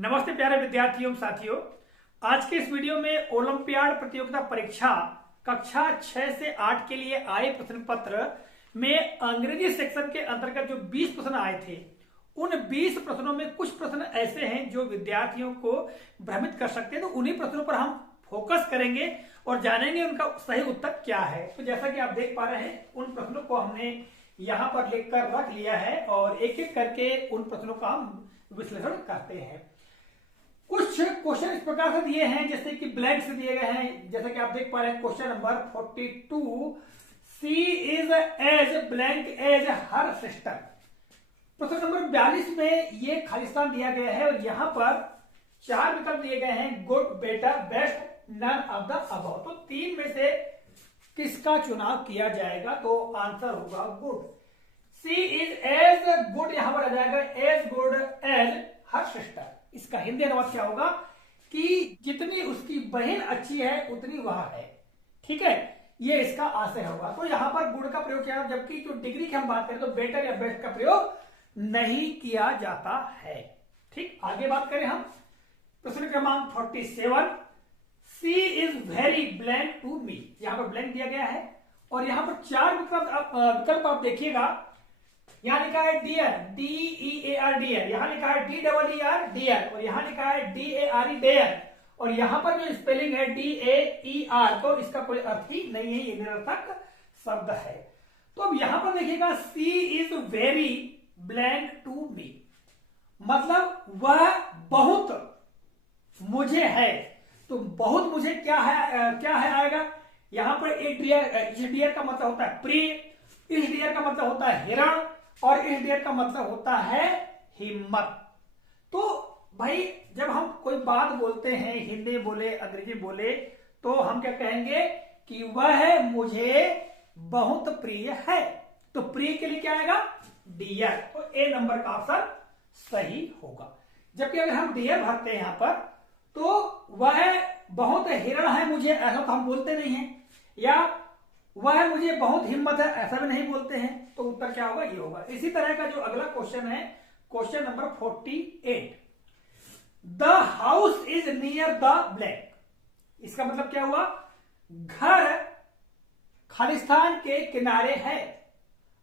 नमस्ते प्यारे विद्यार्थियों एवं साथियों। आज के इस वीडियो में ओलंपियाड प्रतियोगिता परीक्षा कक्षा 6 से 8 के लिए आए प्रश्न पत्र में अंग्रेजी सेक्शन के अंतर्गत जो 20 प्रश्न आए थे, उन 20 प्रश्नों में कुछ प्रश्न ऐसे हैं जो विद्यार्थियों को भ्रमित कर सकते हैं। तो उन्हीं प्रश्नों पर हम फोकस करेंगे और जानेंगे उनका सही उत्तर क्या है। तो जैसा कि आप देख पा रहे हैं, उन प्रश्नों को हमने यहाँ पर लिखकर रख लिया है और एक एक करके उन प्रश्नों का हम विश्लेषण करते हैं। कुछ क्वेश्चन इस प्रकार से दिए हैं जैसे कि ब्लैंक से दिए गए हैं, जैसे कि आप देख पा रहे हैं question number 42, she is as blank as her sister. प्रश्न नंबर 42 में ये खालिस्तान दिया गया है और यहाँ पर 4 विकल्प दिए गए हैं, good, better, best, none of the above. तो 3 में से किसका चुनाव किया जाएगा? तो आंसर होगा good. She is as good यहां पर आ जाएगा, as good as her sister. इसका हिंदी अनुवाद क्या होगा कि जितनी उसकी बहन अच्छी है उतनी वह है। ठीक है, ये इसका आशय होगा। तो यहां पर गुड का प्रयोग किया, जबकि जो डिग्री की हम बात करें तो बेटर या बेस्ट का प्रयोग नहीं किया जाता है। ठीक, आगे बात करें हम प्रश्न क्रमांक 47, C is very blank to me. यहां पर ब्लैंक दिया गया है और यहां पर 4 विकल्प आप देखिएगा। यहां लिखा है डियर, DEAR डियर, यहां लिखा है DEER डियर, और यहां लिखा है DARE डेयर, और यहां पर जो स्पेलिंग है DAER, तो इसका कोई अर्थ ही नहीं है, ये निरर्थक शब्द है। तो अब यहां पर देखिएगा, C is very blank to me, मतलब वह बहुत मुझे है। तो बहुत मुझे क्या है आएगा यहां पर। एक डियर का मतलब होता है प्रिय, इस डियर का मतलब होता है हिरण, और इस डियर का मतलब होता है हिम्मत। तो भाई जब हम कोई बात बोलते हैं, हिंदी बोले अंग्रेजी बोले, तो हम क्या कहेंगे कि वह मुझे बहुत प्रिय है। तो प्रिय के लिए क्या आएगा? डियर। तो ए नंबर का ऑप्शन सही होगा। जबकि अगर हम डियर भरते हैं यहां पर, तो वह बहुत हिरण है मुझे, ऐसा तो हम बोलते नहीं है, या वह मुझे बहुत हिम्मत है ऐसा भी नहीं बोलते हैं। तो उत्तर क्या होगा? ये होगा। इसी तरह का जो अगला क्वेश्चन है, question number 48, the house is near the blank. इसका मतलब क्या हुआ? घर खालिस्तान के किनारे है।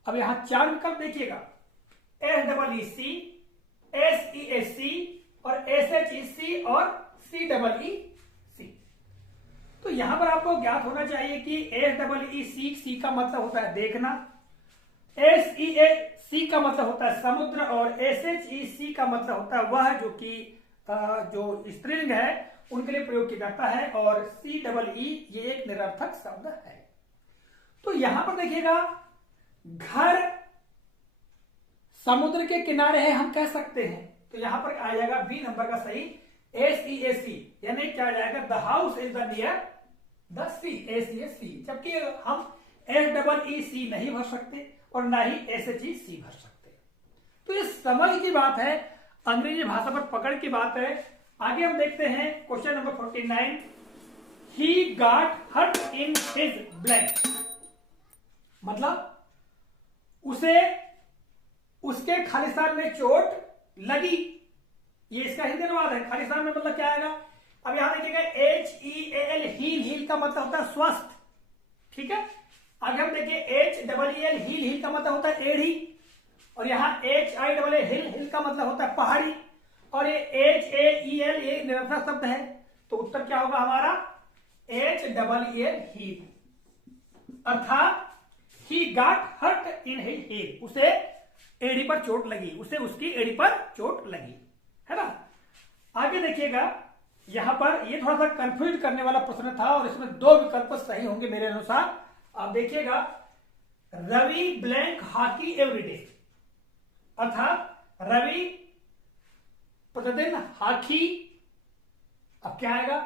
अब यहां 4 विकल्प देखिएगा, SEEC, SEAC और SHEC और CEEC। तो यहां पर आपको ज्ञात होना चाहिए कि SEEC का मतलब होता है देखना, SEAC का मतलब होता है समुद्र, और SHEC का मतलब होता है वह, जो कि जो स्त्रीलिंग है उनके लिए प्रयोग किया जाता है, और CEE ये एक निरर्थक शब्द है। तो यहां पर देखिएगा, घर समुद्र के किनारे है हम कह सकते हैं, तो यहां पर आ जाएगा बी नंबर का सही, SEAC, यानी क्या आ जाएगा? The house is the near the sea, SEAC। जबकि हम SEEC नहीं भर सकते और ना ही SHEC भर सकते। तो ये समझ की बात है, अंग्रेजी भाषा पर पकड़ की बात है। आगे हम देखते हैं question number 49, he got hurt in his blank. मतलब उसे उसके खालिस्तान में चोट लगी, ये इसका हिंदी अनुवाद है। खालिस्तान में मतलब क्या आएगा? अब यहां देखिएगा, HEAL हील, हील का मतलब होता है स्वस्थ। ठीक है, आगे हम देखिए HEEL हील, हील का मतलब होता है एड़ी, और यहाँ HIAA हिल, हिल का मतलब होता है पहाड़ी, और ये HAEL ये निरर्थक शब्द है। तो उत्तर क्या होगा हमारा? HEEL हील, अर्थात he got hurt in his heel, उसे एड़ी पर चोट लगी, उसे उसकी एड़ी पर चोट लगी, है ना। आगे देखिएगा, यहां पर ये थोड़ा सा कंफ्यूज करने वाला प्रश्न था और इसमें 2 विकल्प सही होंगे मेरे अनुसार। आप देखिएगा, रवि ब्लैंक हॉकी एवरीडे, अर्थात रवि प्रतिदिन हॉकी, अब क्या आएगा?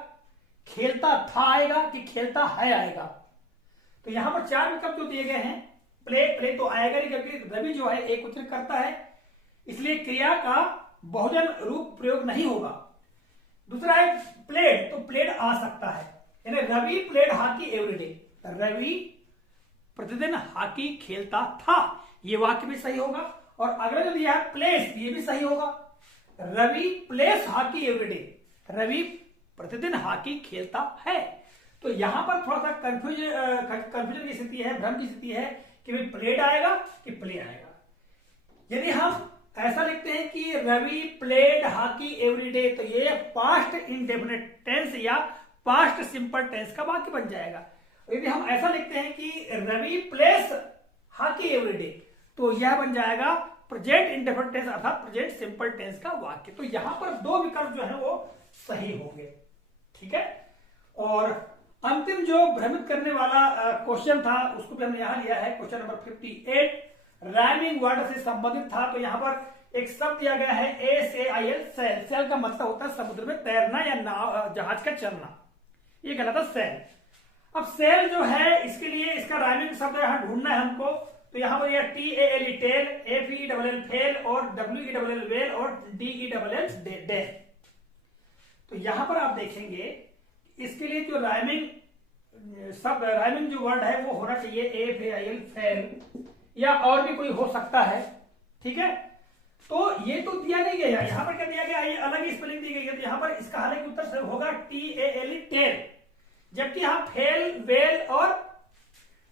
खेलता था आएगा कि खेलता है आएगा? तो यहां पर 4 विकल्प जो दिए गए हैं, प्ले तो आएगा नहीं, क्योंकि रवि जो है एक वचन करता है, इसलिए क्रिया का बहुवचन रूप प्रयोग नहीं होगा। दूसरा है प्लेड, तो प्लेड आ सकता है, यानी Ravi played hockey every day, Ravi प्रतिदिन हॉकी खेलता था, ये वाक्य भी सही होगा। और अगला जो दिया है प्लेस, ये भी सही होगा। Ravi plays hockey every day, Ravi प्रतिदिन हॉकी खेलता है। तो यहां पर थोड़ा सा कंफ्यूजन की स्थिति है, भ्रम की स्थिति है कि भाई प्लेड आएगा कि प्ले आएगा। यदि हम ऐसा लिखते हैं कि रवि प्लेड हॉकी एवरीडे, तो ये पास्ट इंडेफिनिट टेंस या पास्ट सिंपल टेंस का वाक्य बन जाएगा। यदि हम ऐसा लिखते हैं कि रवि प्लेस हॉकी एवरीडे, तो यह बन जाएगा प्रेजेंट इंडेफिनिट टेंस अर्थात प्रेजेंट सिंपल टेंस का वाक्य। तो यहां पर दो विकल्प जो है वो सही होंगे, ठीक है। और अंतिम जो भ्रमित करने वाला क्वेश्चन था उसको भी हमने यहां लिया है, क्वेश्चन नंबर 58, राइमिंग वर्ड से संबंधित था। तो यहां पर एक शब्द दिया गया है SAIL, सैल। सैल का मतलब होता है समुद्र में तैरना या नाव जहाज का चलना, ये कहलाता है सैल। अब सैल जो है इसके लिए इसका राइमिंग शब्द यहां ढूंढना है हमको। तो यहां पर यह TALE टेल, FELL फेल और WELL वेल और DELL डेल। तो यहां पर आप देखेंगे इसके लिए जो राइमिंग शब्द, राइमिंग जो वर्ड है वो होना चाहिए FAIL फेल, या और भी कोई हो सकता है, ठीक है। तो ये तो दिया नहीं गया, यहां पर क्या दिया गया, ये अलग ही स्पेलिंग दी गई है। तो यहां पर इसका हालांकि उत्तर होगा TALE टेल, जबकि हम फेल, वेल और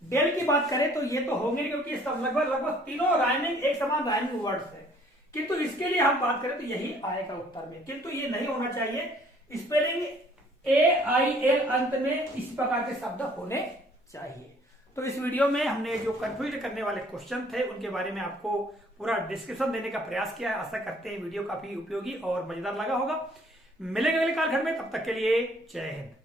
डेल की बात करें तो ये तो होंगे क्योंकि सब लगभग तीनों राइमिंग एक समान राइमिंग वर्ड्स है। किंतु इसके लिए हम बात करें तो यही आएगा उत्तर में, किंतु ये नहीं होना चाहिए। स्पेलिंग AIL अंत में इस प्रकार के शब्द होने चाहिए। तो इस वीडियो में हमने जो कंफ्यूज करने वाले क्वेश्चन थे उनके बारे में आपको पूरा डिस्क्रिप्शन देने का प्रयास किया है। आशा करते हैं वीडियो काफी उपयोगी और मजेदार लगा होगा। मिलेंगे अगले कालखंड में, तब तक के लिए जय हिंद।